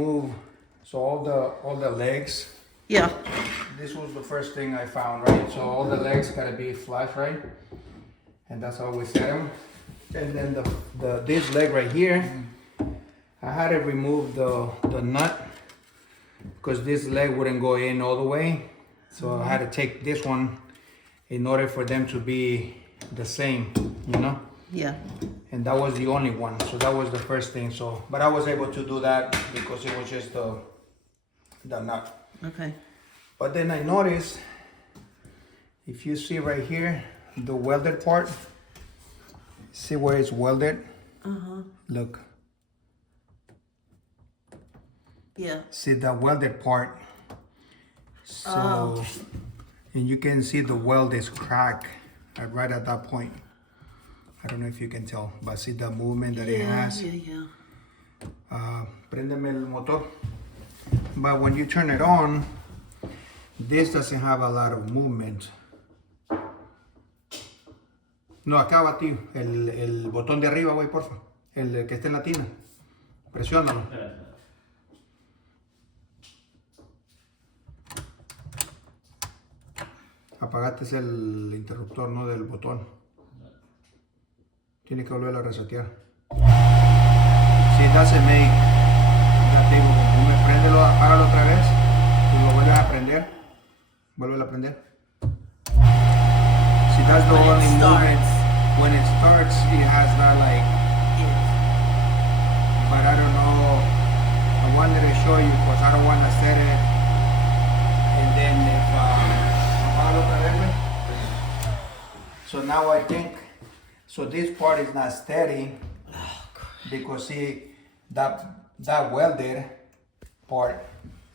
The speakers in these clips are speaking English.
Move. So all the legs. Yeah. This was the first thing I found, right? So all the legs gotta be flush, right? And that's how we set them. And then this leg right here, I had to remove the nut because this leg wouldn't go in all the way. So I had to take this one in order for them to be the same, you know? Yeah. And that was the only one. So that was the first thing. So, but I was able to do that because it was just the nut. Okay. But then I noticed, if you see right here, the welded part, see where it's welded? Look. Yeah. See that welded part? So, and you can see the weld is cracked right at that point. I don't know if you can tell, but see the movement that it has? Yeah. Prendeme el motor. But when you turn it on, this doesn't have a lot of movement. No, acá batí. El botón de arriba, güey, porfa. El que está en la tina. Presiónalo. Apagaste el interruptor, no del botón. Tiene que volver a resetear. Si it doesn't make that thing, préndelo, apágalo otra vez y lo vuelves a prender. Vuelve a prender. See, that's the only movement. When it starts, it has that like. But I don't know. I wanted to show you because I don't want to set it. And then if apágalo otra vez, güey. So now I think. So this part is not steady because see that welded part,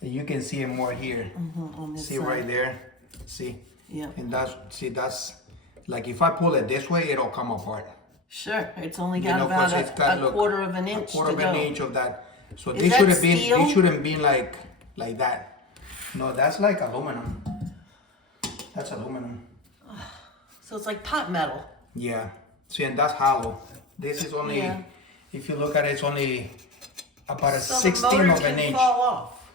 you can see it more here. On this See side. right there. See. Yeah. And that's like if I pull it this way, it'll come apart. Sure. It's only You got know, about 'cause it's got, a look, quarter of an inch a quarter to of go. an inch of that. So Is this that should have been. steel? It shouldn't be like that. No, that's like aluminum. That's aluminum. So it's like pot metal. Yeah. See, and that's hollow. This is only. Yeah. If you look at it, it's only about a So 16th the motor of an can inch. fall off.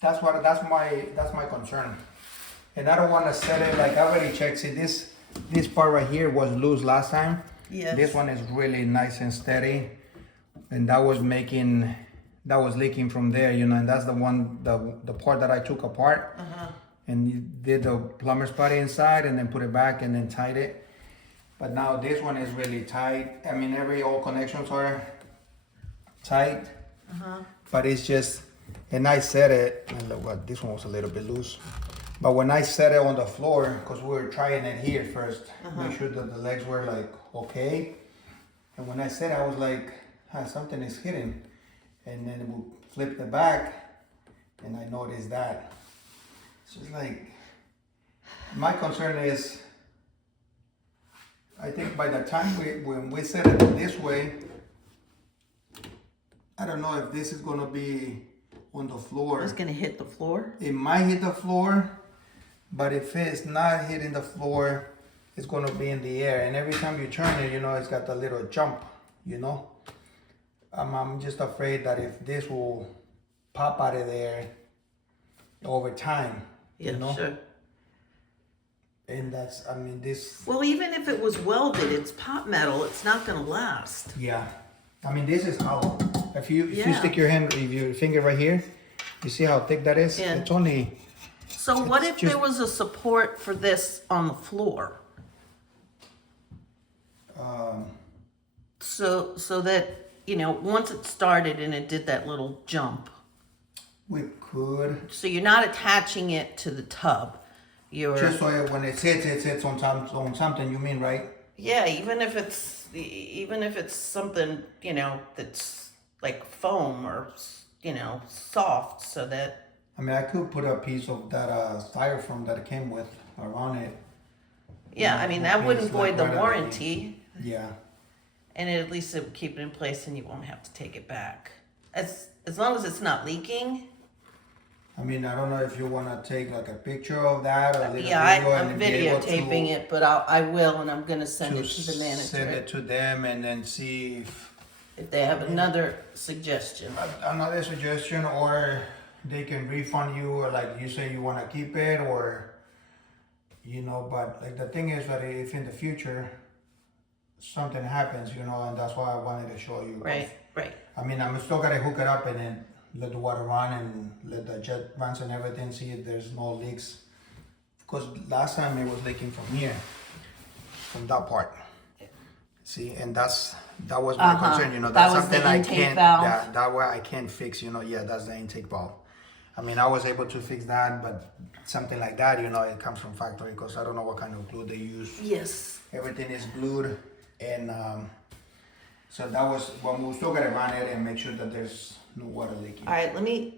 That's my concern. And I don't want to set it like I already checked. See, this part right here was loose last time. Yes. This one is really nice and steady. And that was leaking from there, you know, and that's the one, the part that I took apart. And you did the plumber's putty inside and then put it back and then tied it. But now this one is really tight. I mean, all connections are tight. But it's just, and I set it, and look what, this one was a little bit loose. But when I set it on the floor, because we were trying it here first, make sure that the legs were like okay. And when I set it, I was like, something is hidden. And then we flipped it back, and I noticed that. So it's like, my concern is, I think by the time when we set it this way, I don't know if this is gonna be on the floor. It's gonna hit the floor. It might hit the floor, but if it's not hitting the floor, it's gonna be in the air. And every time you turn it, you know, it's got a little jump, you know? I'm just afraid that if this will pop out of there over time, Yeah, you know? sure. And that's, I mean, this, Well, even if it was welded, it's pot metal. It's not gonna last. yeah. I mean, this is hollow. If you Yeah. stick your finger right here, you see how thick that is? Yeah. It's only, So what It's if just- there was a support for this on the floor? So that, you know, once it started and it did that little jump, we could. so you're not attaching it to the tub. You're Just so when it sits on something, you mean, right? yeah, even if it's something, you know, that's like foam or, you know, soft, so that I mean, I could put a piece of that styrofoam that it came with around it. yeah, I mean that Okay, wouldn't it's like void the right underneath. warranty, Yeah. and at least it would keep it in place, and you won't have to take it back. As long as it's not leaking. I mean, I don't know if you want to take like a picture of that or a little Yeah, video I'm and be able videotaping it, but I will, and I'm gonna send to it to the manager. send it to them and then see if if they have another suggestion. Another suggestion, or they can refund you, or like you say you want to keep it, or you know, but like the thing is that if in the future something happens, you know, and that's why I wanted to show you. Right, right. I mean, I'm still gotta hook it up and then let the water run and let the jet runs and everything, see if there's no leaks. Because last time it was leaking from here, from that part. See, and that was my concern, you know, that's That was something the I intake can't, valve. that way I can't fix, you know, yeah, that's the intake valve. I mean, I was able to fix that, but something like that, you know, it comes from factory, because I don't know what kind of glue they use. Yes. Everything is glued, and so that was, well, we still gotta run it and make sure that there's no water leaking. All right, let me